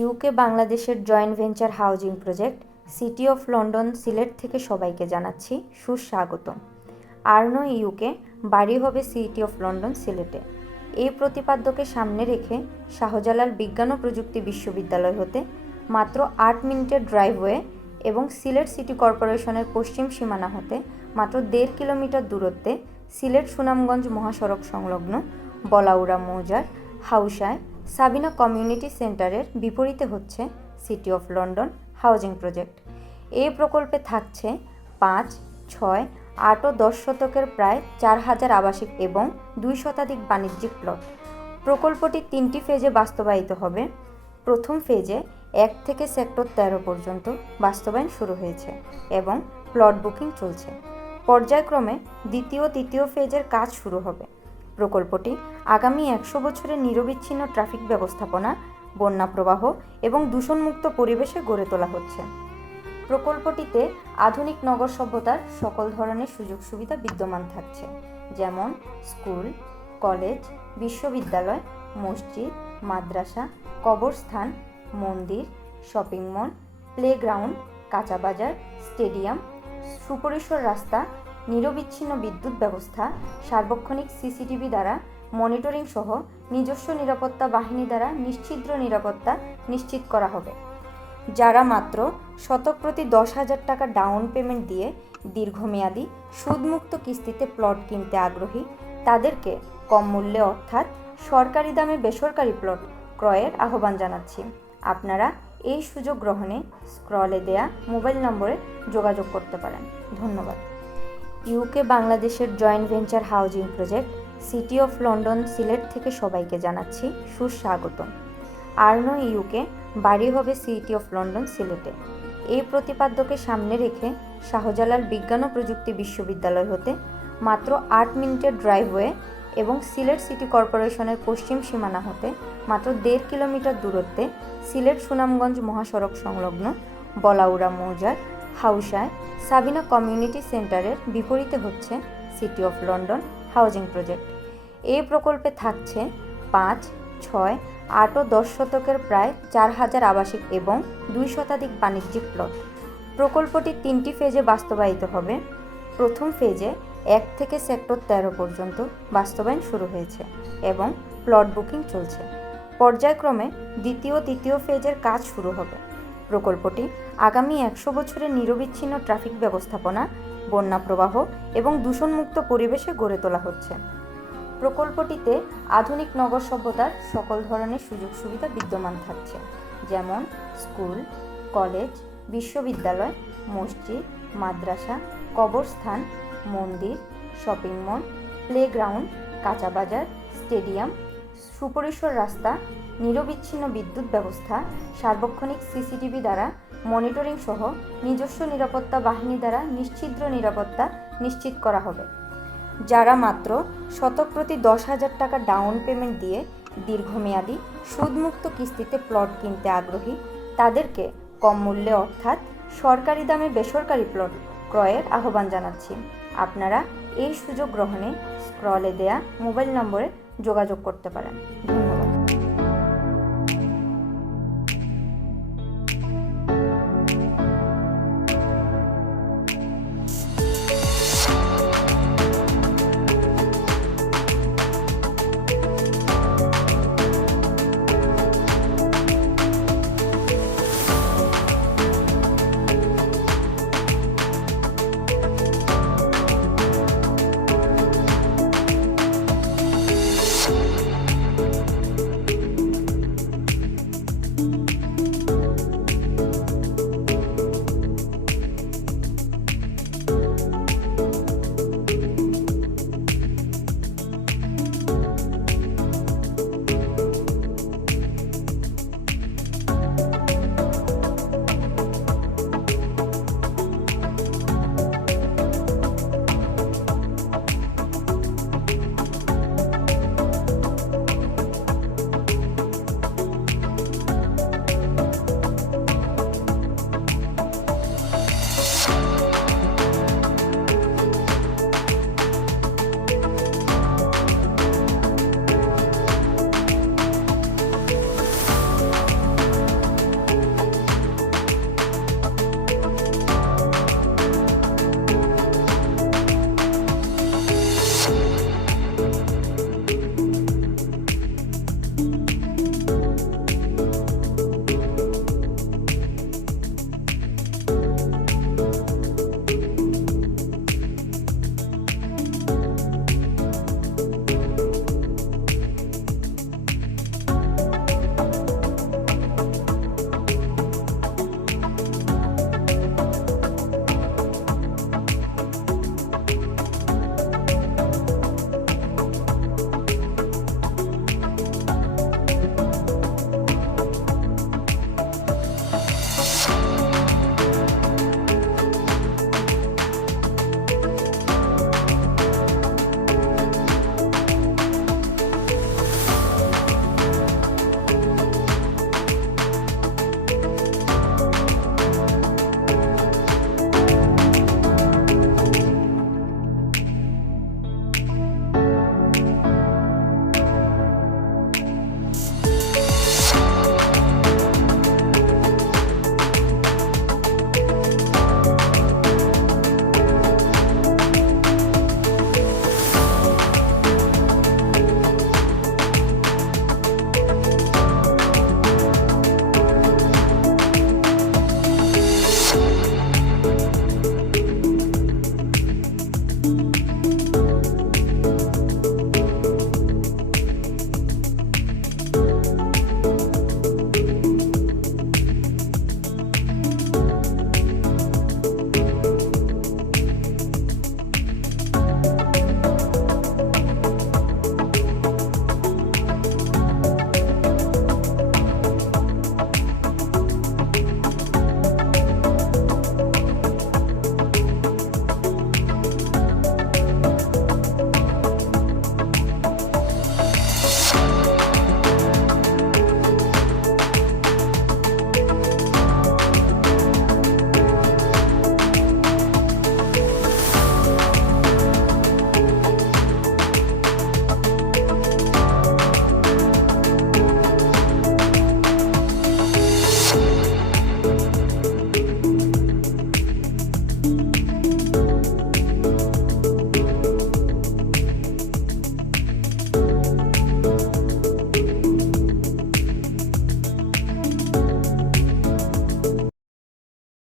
UK বাংলাদেশের joint venture housing project, city of London Sylhet থেকে সবাইকে জানাচ্ছি সুস্বাগতম। আর্নো ইউকে, বাড়ি হবে সিটি অফ লন্ডন সিলেটে। এই প্রতিপাদ্যকে সামনে রেখে শাহজালাল বিজ্ঞান ও প্রযুক্তি বিশ্ববিদ্যালয় হতে মাত্র আট মিনিটের ড্রাইভওয়ে এবং সিলেট সিটি কর্পোরেশনের পশ্চিম সীমানা হতে মাত্র দেড় কিলোমিটার দূরত্বে সিলেট সুনামগঞ্জ মহাসড়ক সংলগ্ন বলাউড়া মৌজার হাউসায় সাবিনা কমিউনিটি সেন্টারের বিপরীতে হচ্ছে city of London housing project. এই প্রকল্পে থাকছে পাঁচ, ছয়, আট ও দশ শতকের প্রায় চার হাজার আবাসিক এবং দুই শতাধিক বাণিজ্যিক প্লট। প্রকল্পটি তিনটি ফেজে বাস্তবায়িত হবে। প্রথম ফেজে এক থেকে সেক্টর তেরো পর্যন্ত বাস্তবায়ন শুরু হয়েছে এবং প্লট বুকিং চলছে। পর্যায়ক্রমে দ্বিতীয় তৃতীয় ফেজের কাজ শুরু হবে। প্রকল্পটি আগামী একশো বছরের নিরবিচ্ছিন্ন ট্রাফিক ব্যবস্থাপনা, বন্যা প্রবাহ এবং দূষণমুক্ত পরিবেশে গড়ে তোলা হচ্ছে। প্রকল্পটিতে আধুনিক নগর সভ্যতার সকল ধরনের সুযোগ সুবিধা বিদ্যমান থাকছে, যেমন স্কুল, কলেজ, বিশ্ববিদ্যালয়, মসজিদ, মাদ্রাসা, কবরস্থান, মন্দির, শপিং মল, প্লেগ্রাউন্ড, কাঁচা বাজার, স্টেডিয়াম, সুপরিসর রাস্তা নিরবিচ্ছিন্ন বিদ্যুৎ ব্যবস্থা, সার্বক্ষণিক সিসিটিভি দ্বারা মনিটরিং সহ নিজস্ব নিরাপত্তা বাহিনী দ্বারা নিশ্চিদ্র নিরাপত্তা নিশ্চিত করা হবে। যারা মাত্র শতক প্রতি দশ হাজার টাকা ডাউন পেমেন্ট দিয়ে দীর্ঘমেয়াদী সুদমুক্ত কিস্তিতে প্লট কিনতে আগ্রহী, তাদেরকে কম মূল্যে অর্থাৎ সরকারি দামে বেসরকারি প্লট ক্রয়ের আহ্বান জানাচ্ছি। আপনারা এই সুযোগ গ্রহণে স্ক্রলে দেয়া মোবাইল নম্বরে যোগাযোগ করতে পারেন। ধন্যবাদ। ইউকে বাংলাদেশের joint venture housing project, city of London Sylhet থেকে সবাইকে জানাচ্ছি সুস্বাগতম। আর্নো ইউকে, বাড়ি হবে সিটি অফ লন্ডন সিলেটে। এই প্রতিপাদ্যকে সামনে রেখে শাহজালাল বিজ্ঞান ও প্রযুক্তি বিশ্ববিদ্যালয় হতে মাত্র আট মিনিটের ড্রাইভওয়ে এবং সিলেট সিটি কর্পোরেশনের পশ্চিম সীমানা হতে মাত্র দেড় কিলোমিটার দূরত্বে সিলেট সুনামগঞ্জ মহাসড়ক সংলগ্ন বলাউড়া মৌজার হাউসায় সাবিনা কমিউনিটি সেন্টারের বিপরীতে হচ্ছে city of London housing project. এই প্রকল্পে থাকছে পাঁচ, ছয়, আট ও দশ শতকের প্রায় চার হাজার আবাসিক এবং দুই শতাধিক বাণিজ্যিক প্লট। প্রকল্পটি তিনটি ফেজে বাস্তবায়িত হবে। প্রথম ফেজে এক থেকে সেক্টর তেরো পর্যন্ত বাস্তবায়ন শুরু হয়েছে এবং প্লট বুকিং চলছে। পর্যায়ক্রমে দ্বিতীয় তৃতীয় ফেজের কাজ শুরু হবে। প্রকল্পটি আগামী একশো বছরের নিরবিচ্ছিন্ন ট্রাফিক ব্যবস্থাপনা, বন্যা প্রবাহ এবং দূষণমুক্ত পরিবেশে গড়ে তোলা হচ্ছে। প্রকল্পটিতে আধুনিক নগর সভ্যতার সকল ধরনের সুযোগ সুবিধা বিদ্যমান থাকছে, যেমন স্কুল, কলেজ, বিশ্ববিদ্যালয়, মসজিদ, মাদ্রাসা, কবরস্থান, মন্দির, শপিং মল, প্লেগ্রাউন্ড, কাঁচা বাজার, স্টেডিয়াম, সুপরিসর রাস্তা নিরবিচ্ছিন্ন বিদ্যুৎ ব্যবস্থা, সার্বক্ষণিক সিসিটিভি দ্বারা, মনিটরিং সহ নিজস্ব নিরাপত্তা বাহিনী দ্বারা নিশ্চিদ্র নিরাপত্তা নিশ্চিত করা হবে। যারা মাত্র শতক প্রতি দশ হাজার টাকা ডাউন পেমেন্ট দিয়ে দীর্ঘমেয়াদী সুদমুক্ত কিস্তিতে প্লট কিনতে আগ্রহী, তাদেরকে কম মূল্যে অর্থাৎ সরকারি দামে বেসরকারি প্লট ক্রয়ের আহ্বান জানাচ্ছি। আপনারা এই সুযোগ গ্রহণে স্ক্রলে দেয়া মোবাইল নম্বরে যোগাযোগ করতে পারেন।